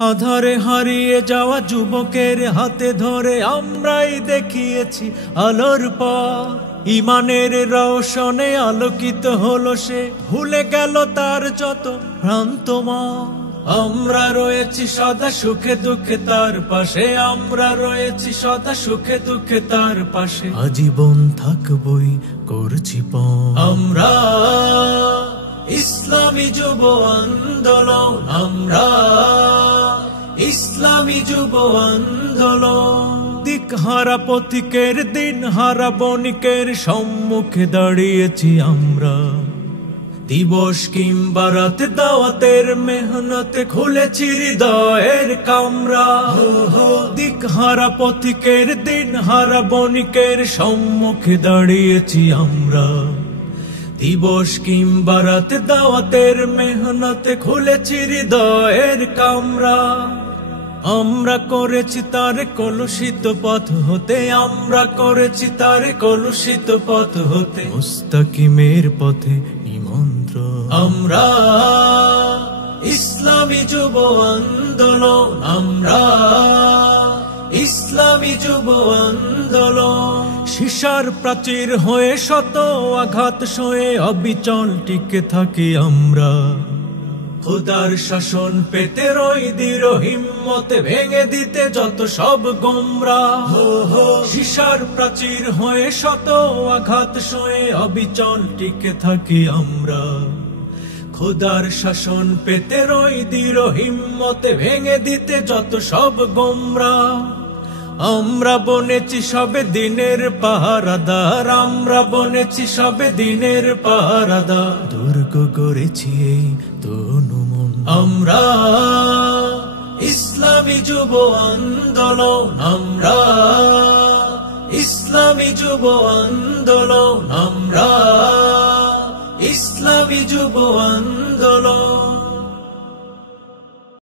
আধারে হারিয়ে যাওয়া যুবকের হাতে ধরে আমরাই দেখিয়েছি আলোর পথ। ঈমানের রওশনে আলোকিত হলো সে, ভুলে গেল তার যত ভ্রান্ত মত। আমরা রয়েছি সদা সুখে দুঃখে তার পাশে, আমরা রয়েছি সদা সুখে দুঃখে তার পাশে। আজীবন থাকবই করছি পণ। আমরা ইসলামী যুব আন্দোলন, আমরা ইসলামী যুব আন্দোলন। দিকহারা পথিকের দিন হারা বণিকের সম্মুখে দাঁড়িয়েছি আমরা। দিবস কিংবা রাত দাওয়াতের মেহনতে খুলেছি হৃদয়ের কামরা। দিকহারা পথিকের দিন হারা বণিকের সম্মুখে দাঁড়িয়েছি আমরা। দিবস কিংবা রাত দাওয়াতের মেহনতে খুলেছি হৃদয়ের কামরা। আমরা করেছি তার কলুষিত পথ হতে, আমরা করেছি তার কলুষিত পথ হতে মুস্তাকিমের পথে নিমন্ত্রণ। আমরা ইসলামী যুব আন্দোলন, আমরা ইসলামী যুব আন্দোলন। শিশার প্রাচীর হয়ে শত আঘাত সয়ে অবিচল টিকে থাকি আমরা। খোদার শাসন পেতে রই দৃঢ় হিম্মতে, ভেঙে দিতে যত সব গোমরাহ। শিশার প্রাচীর হয়ে শত আঘাত সয়ে অবিচল টিকে থাকি আমরা। খোদার শাসন পেতে রই দৃঢ় হিম্মতে, ভেঙে দিতে যত সব গোমরাহ। আমরা বনেছি সবে দিনের পাহারাদার, আমরা বনেছি সবে দিনের পাহারাদার। দুর্গ গড়েছি এই তনু মন। আমরা ইসলামী যুব আন্দোলন, আমরা ইসলামী যুব আন্দোলন, আমরা ইসলামী যুব আন্দোলন।